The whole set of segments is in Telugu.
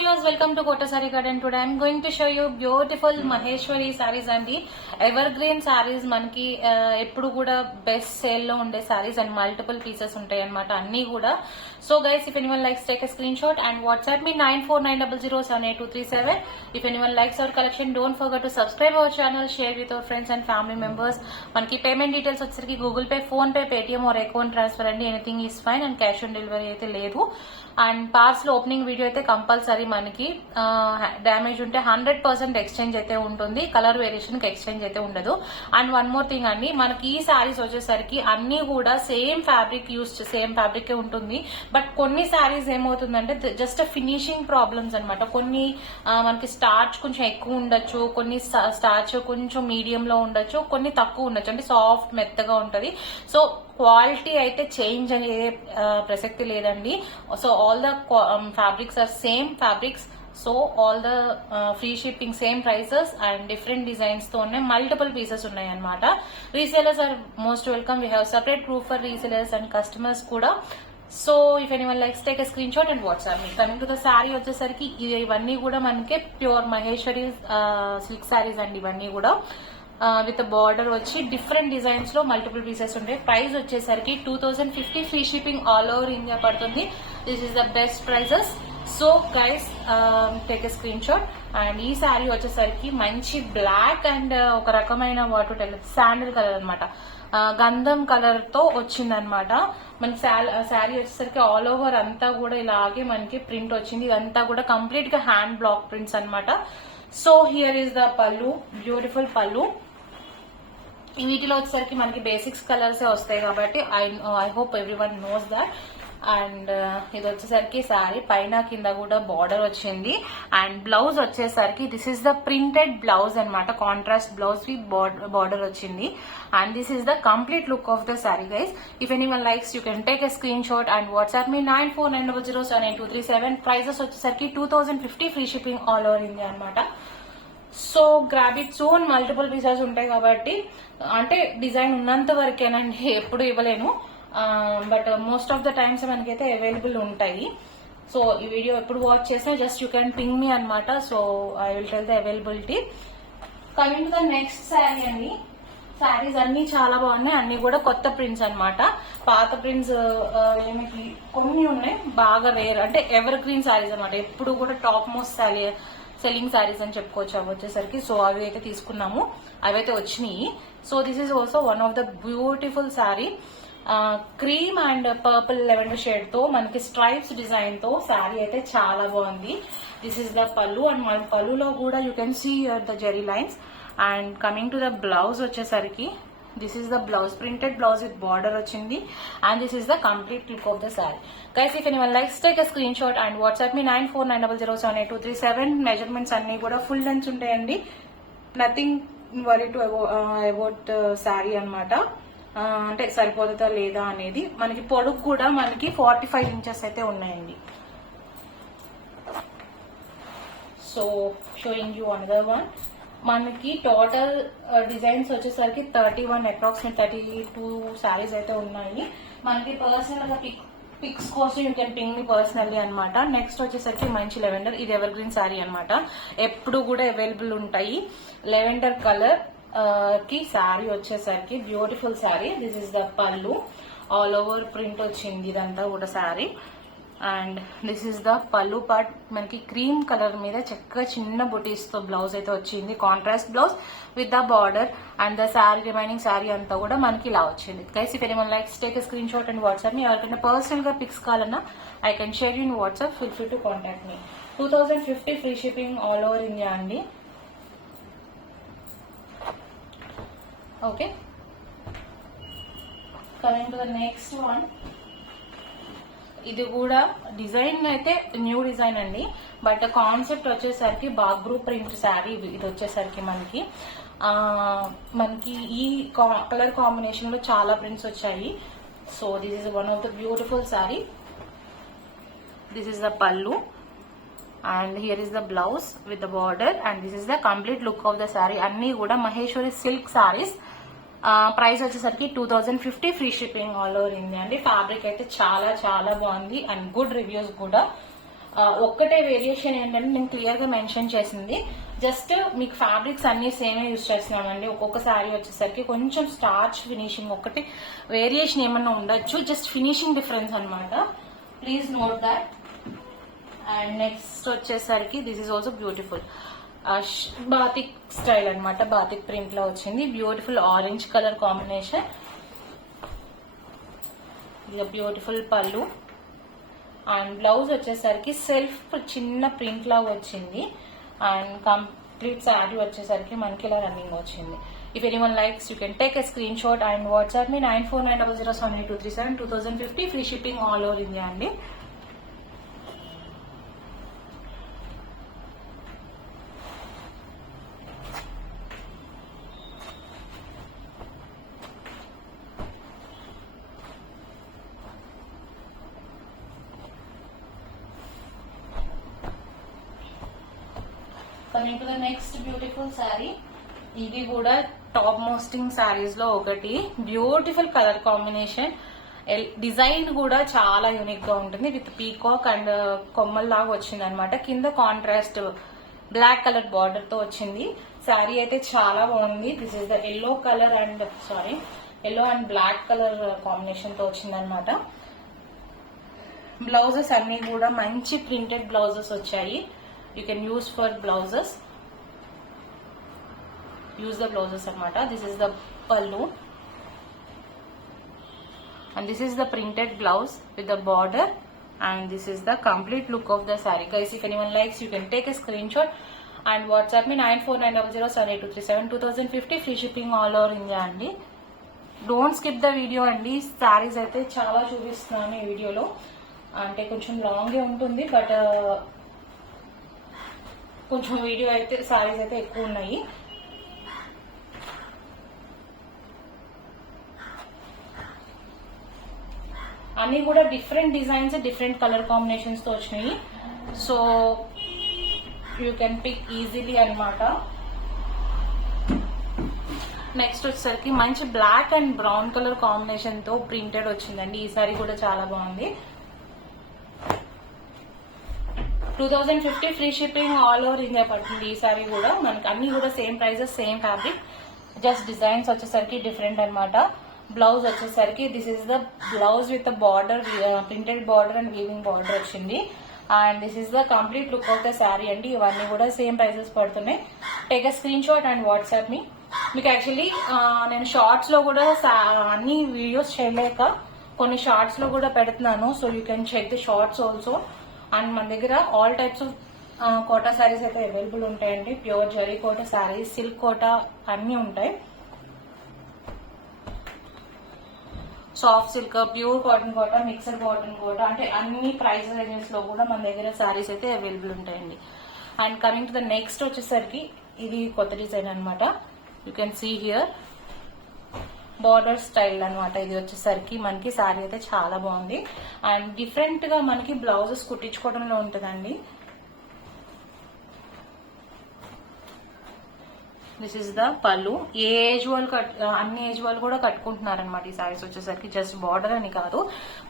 viewers, welcome to Kota Saree Garden. Today I'm going to show you beautiful Maheshwari sarees and evergreen sarees. మనకి ఎప్పుడు కూడా బెస్ట్ సేల్ లో ఉండే sarees and multiple pieces ఉంటాయి అన్నమాట అన్ని కూడా. So guys, if anyone likes, take a screenshot and WhatsApp me 9490078237. If anyone likes our collection, don't forget to subscribe our channel, share with our friends and family members. మనకి పేమెంట్ డీటెయిల్స్ వచ్చేసరికి Google Pay, PhonePe, Paytm or account transfer అండి. Anything is fine and cash on delivery అయితే లేదు. అండ్ పార్సల్ ఓపెనింగ్ వీడియో అయితే కంపల్సరీ మనకి డ్యామేజ్ ఉంటే 100% ఎక్స్చేంజ్ అయితే ఉంటుంది. కలర్ వేరియేషన్ కి ఎక్స్చేంజ్ అయితే ఉండదు. అండ్ వన్ మోర్ థింగ్ అండి, మనకి ఈ సారీస్ వచ్చేసరికి అన్ని కూడా సేమ్ ఫ్యాబ్రిక్ సేమ్ ఫ్యాబ్రిక్ ఉంటుంది. బట్ కొన్ని సారీస్ ఏమవుతుందంటే జస్ట్ ఫినిషింగ్ ప్రాబ్లమ్స్ అనమాట. కొన్ని మనకి స్టార్చ్ కొంచెం ఎక్కువ ఉండొచ్చు, కొన్ని స్టార్చ్ కొంచెం మీడియం లో ఉండొచ్చు, కొన్ని తక్కువ ఉండొచ్చు, అంటే సాఫ్ట్ మెత్తగా ఉంటది. సో క్వాలిటీ అయితే చేంజ్ అనే ప్రసక్తి లేదండి. So all the fabrics are same fabrics. So all the free shipping, same prices and different designs తో ఉన్నాయి. మల్టిపుల్ పీసెస్ ఉన్నాయి అనమాట. Resellers are most welcome. We have separate group for resellers and customers కూడా. So if anyone likes, take a screen shot and WhatsApp me. Coming to the sari వచ్చేసరికి ఇవన్నీ కూడా మనకి ప్యూర్ మహేశ్వరి సిల్క్ శారీస్ అండి. ఇవన్నీ కూడా విత్ బార్డర్ వచ్చి డిఫరెంట్ డిజైన్స్ లో మల్టిపుల్ పీసెస్ ఉంటాయి. ప్రైస్ వచ్చేసరికి 2050 free shipping all over India పడుతుంది. This is the best prices. So guys, take a screen shot. And ఈ శారీ వచ్చేసరికి మంచి బ్లాక్ అండ్ ఒక రకమైన శాండిల్ కలర్ అనమాట, గంధం కలర్ తో వచ్చిందనమాట. మనకి శారీ వచ్చేసరికి ఆల్ ఓవర్ అంతా కూడా ఇలాగే మనకి ప్రింట్ వచ్చింది. ఇదంతా కూడా కంప్లీట్ గా హ్యాండ్ బ్లాక్ ప్రింట్స్ అనమాట. సో హియర్ ఈస్ ద పల్లు, బ్యూటిఫుల్ పల్లు. వీటిలో వచ్చేసరికి మనకి బేసిక్స్ కలర్స్ వస్తాయి కాబట్టి I hope everyone knows that. And ఇది వచ్చేసరికి శారీ పైన కింద కూడా బార్డర్ వచ్చింది. అండ్ బ్లౌజ్ వచ్చేసరికి this is the printed blouse అనమాట, కాంట్రాస్ట్ బ్లౌజ్ విత్ బార్డర్ వచ్చింది. And this is the complete look of the sari guys. If anyone likes, you can take a screen shot and WhatsApp me 9490078237. Prices వచ్చేసరికి 2050 free shipping all over India అనమాట. So grab it soon. Multiple pieces ఉంటాయి కాబట్టి, అంటే డిజైన్ ఉన్నంత వరకేనండి, ఎప్పుడు ఇవ్వలేను. But most of the times మనకైతే అవైలబుల్ ఉంటాయి. సో ఈ వీడియో ఎప్పుడు వాచ్ చేసినా just you can ping me అనమాట. So I will tell the availability. Coming to the next sari అండి. శారీస్ అన్ని చాలా బాగున్నాయి. అన్ని కూడా కొత్త ప్రింట్స్ అనమాట. పాత ప్రింట్స్ ఏమిటి కొన్ని ఉన్నాయి, బాగా వేరు, అంటే ఎవర్ గ్రీన్ శారీస్ అనమాట. ఎప్పుడు కూడా టాప్ మోస్ట్ సెల్లింగ్ శారీస్ అని చెప్పుకోవచ్చు అవి వచ్చేసరికి. సో అవి అయితే తీసుకున్నాము, అవైతే వచ్చినాయి. So this is also one of the beautiful sari. Cream and purple lavender shade తో మనకి స్ట్రైప్స్ డిజైన్ తో శారీ అయితే చాలా బాగుంది. This is the pallu. And మన పల్లులో కూడా you can see the zari lines. And coming to the blouse వచ్చేసరికి this is the blouse, printed blouse with border వచ్చింది. And this is the complete look of the sari. Guys, if anyone likes, take a screen shot and WhatsApp me 9490078237. Measurements అన్ని కూడా ఫుల్ లెంత్ ఉంటాయండి. Nothing worry to about sari అనమాట. అంటే సరిపోతుందా లేదా అనేది. మనకి పొడుగు కూడా మనకి 45 ఇంచెస్ అయితే ఉన్నాయండి. So showing you another one. మనకి టోటల్ డిజైన్స్ వచ్చేసరికి 31 అప్రాక్సిమేట్ 32 శారీస్ అయితే ఉన్నాయి. మనకి పర్సనల్ గా పిక్స్ కోసం you can ping me personally అనమాట. నెక్స్ట్ వచ్చేసరికి మంచి లెవెండర్, ఇది ఎవర్ గ్రీన్ శారీ అనమాట, ఎప్పుడు కూడా అవైలబుల్ ఉంటాయి. లెవెండర్ కలర్ కి శారీ వచ్చేసరికి beautiful sari. This is the pallu, all over print వచ్చింది ఇదంతా కూడా sari. And this is the pallu part. మనకి క్రీమ్ కలర్ మీద చక్కగా చిన్న బుటీస్ తో బ్లౌజ్ అయితే వచ్చింది, contrast blouse with the border. And the sari remaining sari అంతా కూడా మనకి ఇలా వచ్చింది. Guys, if anyone likes, take a screen shot and WhatsApp me. ఎవరికైనా పర్సనల్ గా పిక్స్ కావాలన్నా I can share you in WhatsApp. Feel free to contact me. 2050 free shipping all over India అండి. Okay, coming to the next one. ఇది కూడా డిజైన్ అయితే న్యూ డిజైన్ అండి, బట్ కాన్సెప్ట్ వచ్చేసరికి బాగ్రూ ప్రింట్ శారీ. ఇది వచ్చేసరికి మనకి ఈ కలర్ కాంబినేషన్ లో చాలా ప్రింట్స్ వచ్చాయి. So this is one of the beautiful sari. This is the pallu and here is the blouse with the border. And this is the complete look of the sari. అన్ని కూడా మహేశ్వరి సిల్క్ శారీస్. ప్రైస్ వచ్చేసరికి 2050 free shipping all over India అండి. ఫ్యాబ్రిక్ అయితే చాలా చాలా బాగుంది అండ్ గుడ్ రివ్యూస్ కూడా. ఒక్కటే వేరియేషన్ ఏంటంటే నేను క్లియర్ గా మెన్షన్ చేసింది, జస్ట్ మీకు ఫ్యాబ్రిక్స్ అన్ని సేమే యూజ్ చేస్తున్నామండి. ఒక్కొక్క శారీ వచ్చేసరికి కొంచెం స్టార్చ్ ఫినిషింగ్ ఒకటి వేరియేషన్ ఏమన్నా ఉండొచ్చు, జస్ట్ ఫినిషింగ్ డిఫరెన్స్ అనమాట. Please note that. And next వచ్చేసరికి this is also beautiful batik style అనమాట. బాతిక్ ప్రింట్ లో వచ్చింది, బ్యూటిఫుల్ ఆరెంజ్ కలర్ కాంబినేషన్. ఇది బ్యూటిఫుల్ పళ్ళు. అండ్ బ్లౌజ్ వచ్చేసరికి సెల్ఫ్ చిన్న ప్రింట్ లాగా వచ్చింది. అండ్ కంప్లీట్ శారీ వచ్చేసరికి మనకి ఇలా రన్నింగ్ వచ్చింది. If anyone likes you can take a screen shot and WhatsApp me 9490078237 2050 free shipping all over India అండి. Coming to the next beautiful sari. ఇది కూడా టాప్ మోస్టింగ్ శారీస్ లో ఒకటి. బ్యూటిఫుల్ కలర్ కాంబినేషన్, డిజైన్ కూడా చాలా యూనిక్ గా ఉంటుంది. విత్ పీకాక్ అండ్ కొమ్మల్ లాగా వచ్చింది అనమాట. కింద కాంట్రాస్ట్ బ్లాక్ కలర్ బార్డర్ తో వచ్చింది. శారీ అయితే చాలా బాగుంది. This is the yellow colour and yellow and black colour combination తో వచ్చింది అనమాట. బ్లౌజెస్ అన్ని కూడా మంచి ప్రింటెడ్ బ్లౌజెస్ వచ్చాయి. You can use for blouses. Use the blouses anamata. This is the pallu and this is the printed blouse with the border, and this is the complete look of the saree. Guys, if anyone likes, you can take a screenshot and WhatsApp me 9490078237 2050 free shipping all over India andi. Don't skip the video andi. Sarees aithe chaala చూపిస్తున్నాను ఈ వీడియోలో. అంటే కొంచెం లాంగ్ గా ఉంటుంది, బట్ కొంచెం వీడియో అయితే సారీస్ అయితే ఎక్కువ ఉన్నాయి. అన్ని కూడా different designs, different colour combinations తో వచ్చినాయి. So you can pick easily అనమాట. నెక్స్ట్ వచ్చేసరికి మంచి black and brown colour combination తో ప్రింటెడ్ వచ్చిందండి. ఈ సారీ కూడా చాలా బాగుంది. 2050 free shipping all over India పడుతుంది. ఈ సారీ కూడా మనకి అన్ని కూడా same prices, same fabric, just designs వచ్చేసరికి డిఫరెంట్ అనమాట. బ్లౌజ్ వచ్చేసరికి this is the blouse with border, printed border and weaving border వచ్చింది. And this is the complete look of the sari అండి. ఇవన్నీ కూడా సేమ్ ప్రైజెస్ పడుతున్నాయి. Take a screen shot and WhatsApp me. మీకు యాక్చువల్లీ నేను షార్ట్స్ లో కూడా అన్ని వీడియోస్ చేయలేక కొన్ని షార్ట్స్ లో కూడా పెడుతున్నాను. So you can check the shorts also. And మన దగ్గర all types of Kota saris అయితే అవైలబుల్ ఉంటాయండి. ప్యూర్ జరీ కోటా శారీస్, సిల్క్ కోటా అన్ని ఉంటాయి. Soft silk, pure cotton Kota, mixer cotton Kota, అంటే అన్ని ప్రైస్ రేంజెస్ లో కూడా మన దగ్గర శారీస్ అయితే అవైలబుల్ ఉంటాయండి. And coming to the next వచ్చేసరికి ఇది కొత్త డిజైన్ అనమాట. You can see here border style అనమాట. ఇది వచ్చేసరికి మనకి శారీ అయితే చాలా బాగుంది. అండ్ డిఫరెంట్ గా మనకి బ్లౌజెస్ కుట్టించుకోవడంలో ఉంటుందండి. దిస్ ఇస్ ద పళ్ళు. ఏ ఏజ్ వాళ్ళు అన్ని ఏజ్ వాళ్ళు కూడా కట్టుకుంటున్నారు అనమాట ఈ శారీస్ వచ్చేసరికి. జస్ట్ బార్డర్ అని కాదు,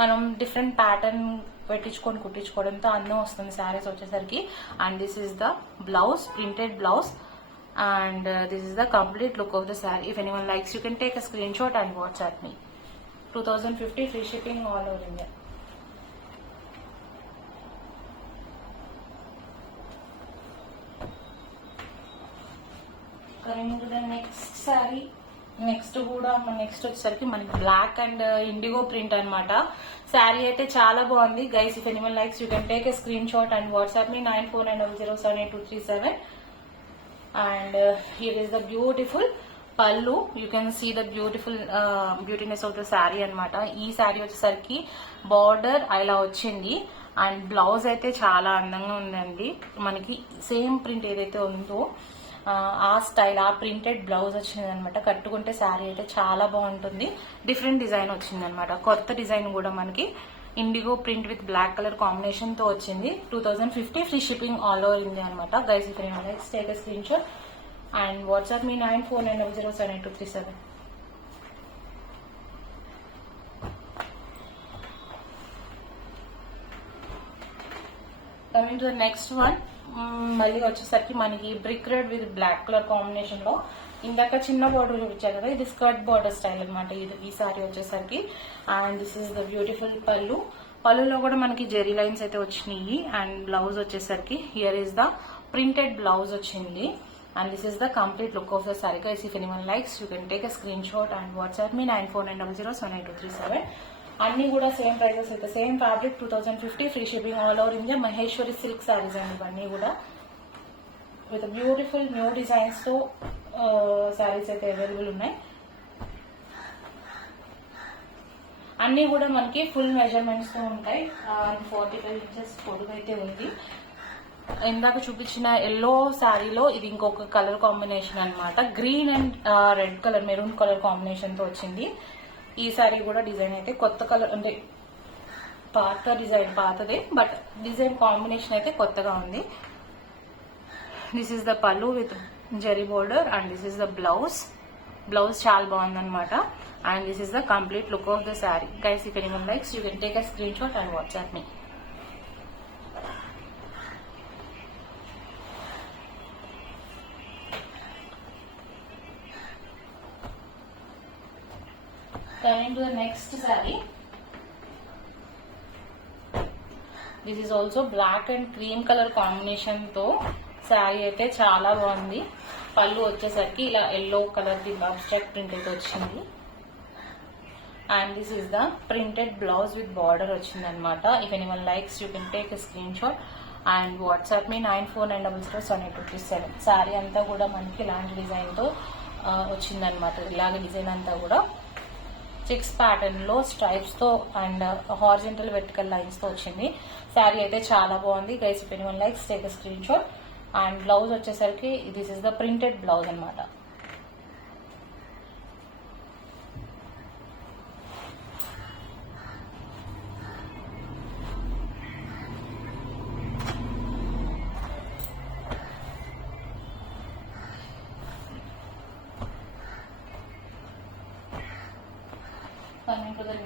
మనం డిఫరెంట్ ప్యాటర్న్ పెట్టించుకొని కుట్టించుకోవడంతో అందం వస్తుంది శారీస్ వచ్చేసరికి. And this is the blouse, printed blouse. And this is the complete look of the saree. If anyone likes, you can take a screenshot and WhatsApp me. 2050 free shipping all over India. Coming to the next saree. Next వచ్చేసరికి మనకి బ్లాక్ అండ్ ఇండిగో ప్రింట్ అనమాట. శారీ అయితే చాలా బాగుంది. Guys, if anyone likes, you can take a screen shot and WhatsApp me 9490078237. And here is the beautiful pallu. You can see the beautiness of the saree anamata. Ee saree vachesariki border ఇలా వచ్చింది. అండ్ బ్లౌజ్ అయితే చాలా అందంగా ఉందండి. మనకి సేమ్ ప్రింట్ ఏదైతే ఉందో ఆ స్టైల్, ఆ ప్రింటెడ్ బ్లౌజ్ వచ్చింది అనమాట. కట్టుకుంటే శారీ అయితే చాలా బాగుంటుంది. డిఫరెంట్ డిజైన్ వచ్చింది అనమాట. కొత్త డిజైన్ కూడా మనకి indigo print with black colour combination తో వచ్చింది. 2050 free shipping all over India అనమాట. Guys, if anyone likes, take a screen shot and WhatsApp me 9490078237. Coming to the next one, మళ్ళీ వచ్చేసరికి మనకి brick red with black colour combination లో ఇందాక చిన్న బార్డర్ చూపించారు కదా, ఇది స్కర్ట్ బార్డర్ స్టైల్ అనమాట. ఈ సారీ వచ్చేసరికి. And this is the beautiful pallu. పళ్ళులో కూడా మనకి జెరీ లైన్స్ అయితే వచ్చినాయి. అండ్ బ్లౌజ్ వచ్చేసరికి here is the printed blouse వచ్చింది. And this is the complete look of the sari. Guys if anyone likes you can take a screen shot and WhatsApp me 9490078237. అన్ని కూడా సేమ్ ప్రైజెస్ అయితే, same fabric 2050, free shipping all over India. Maheshwari silk saris అండి ఇవన్నీ కూడా. విత్ బ్యూటిఫుల్ న్యూ డిజైన్స్ తో సారీస్ అయితే అవైలబుల్ ఉన్నాయి. అన్ని కూడా మనకి ఫుల్ మెజర్మెంట్స్ తో ఉంటాయి. 45 ఇంచెస్ పొడుగు అయితే ఉంది. ఇందాక చూపించిన ఎల్లో శారీలో ఇది ఇంకొక కలర్ కాంబినేషన్ అన్నమాట. Green and red colour, maroon colour combination తో వచ్చింది. ఈ శారీ కూడా డిజైన్ అయితే కొత్త కలర్, అంటే పాత డిజైన్ పాతదే, బట్ డిజైన్ కాంబినేషన్ అయితే కొత్తగా ఉంది. This is the pallu with zari border and this is the blouse. Blouse చాలా బాగుందన్నమాట. And this is the complete look of the sari. Guys if anyone likes you can take a screen shot and WhatsApp me. Coming to the next saree, this is also black and cream color combination తో శారీ అయితే చాలా బాగుంది. పళ్ళు వచ్చేసరికి ఇలా yellow colour the abstract print అయితే వచ్చింది. And this is the printed blouse with border వచ్చింది అనమాట. If anyone likes you can take a screen shot and WhatsApp me 9490078237. Sari అంతా కూడా మనకి ఇలాంటి డిజైన్ తో వచ్చిందనమాట. ఇలాగ డిజైన్ అంతా కూడా చెక్స్ ప్యాటర్న్ లో స్ట్రైప్స్ తో అండ్ హారిజంటల్ వెర్టికల్ లైన్స్ తో వచ్చింది. శారీ అయితే చాలా బాగుంది. Guys if anyone likes take a screen shot. And blouse వచ్చేసరికి this is the printed blouse అనమాట.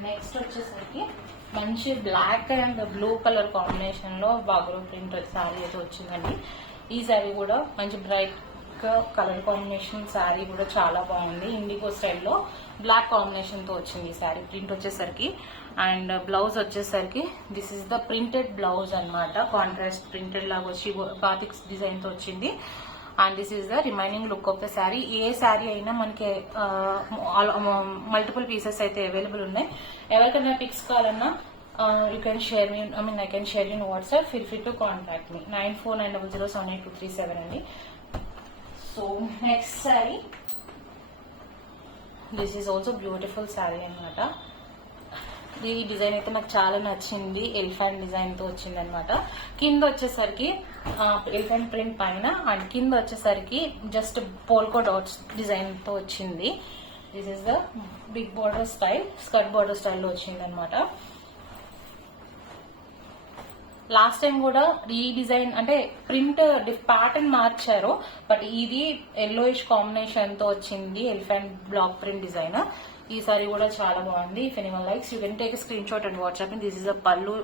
నెక్స్ట్ వచ్చేసరికి మంచి black and blue colour combination లో బాగురో ప్రింట్ శారీ అయితే వచ్చిందండి. ఈ శారీ కూడా మంచి బ్రైట్ కలర్ కాంబినేషన్ శారీ కూడా చాలా బాగుంది. ఇండిగో స్టైల్లో బ్లాక్ కాంబినేషన్ తో వచ్చింది ఈ శారీ ప్రింట్ వచ్చేసరికి. అండ్ బ్లౌజ్ వచ్చేసరికి this is the printed blouse అనమాట. కాంట్రాస్ట్ ప్రింటెడ్ లాగా వచ్చి బాతిక్ డిజైన్ తో వచ్చింది. And this is the remaining look of the sari. ఏ శారీ అయినా మనకి మల్టిపుల్ పీసెస్ అయితే అవైలబుల్ ఉన్నాయి. ఎవరికైనా పిక్స్ కావాలన్నా you can share me, I can share in WhatsApp. Feel free to contact మీ. 9490078237 అండి. So next sari, this is also beautiful sari అనమాట. ఈ డిజైన్ అయితే నాకు చాలా నచ్చింది. ఎలిఫెంట్ డిజైన్ తో వచ్చింది అనమాట. కింద వచ్చేసరికి ఎలిఫెంట్ ప్రింట్ పైన అండ్ కింద వచ్చేసరికి జస్ట్ పోల్కో డాట్స్ డిజైన్ తో వచ్చింది. This is the big border style, skirt border స్టైల్లో వచ్చింది అనమాట. లాస్ట్ టైం కూడా ఈ డిజైన్ అంటే ప్రింట్ ప్యాటర్న్ మార్చారు, బట్ ఇది ఎల్లోయిష్ కాంబినేషన్ తో వచ్చింది ఎలిఫెంట్ బ్లాక్ ప్రింట్ డిజైన్. ఈ సారీ కూడా చాలా బాగుంది. If anyone likes you can take screen shot and WhatsApp. This is the pallu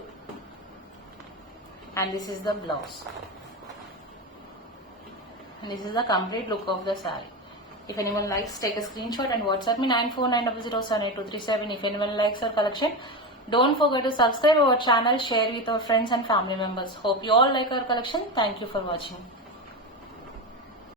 and this is the blouse. This is the complete look of the sari. If anyone likes, take a screenshot and WhatsApp me 9490078237. If anyone likes our collection, don't forget to subscribe our channel, share with our friends and family members. Hope you all like our collection. Thank you for watching.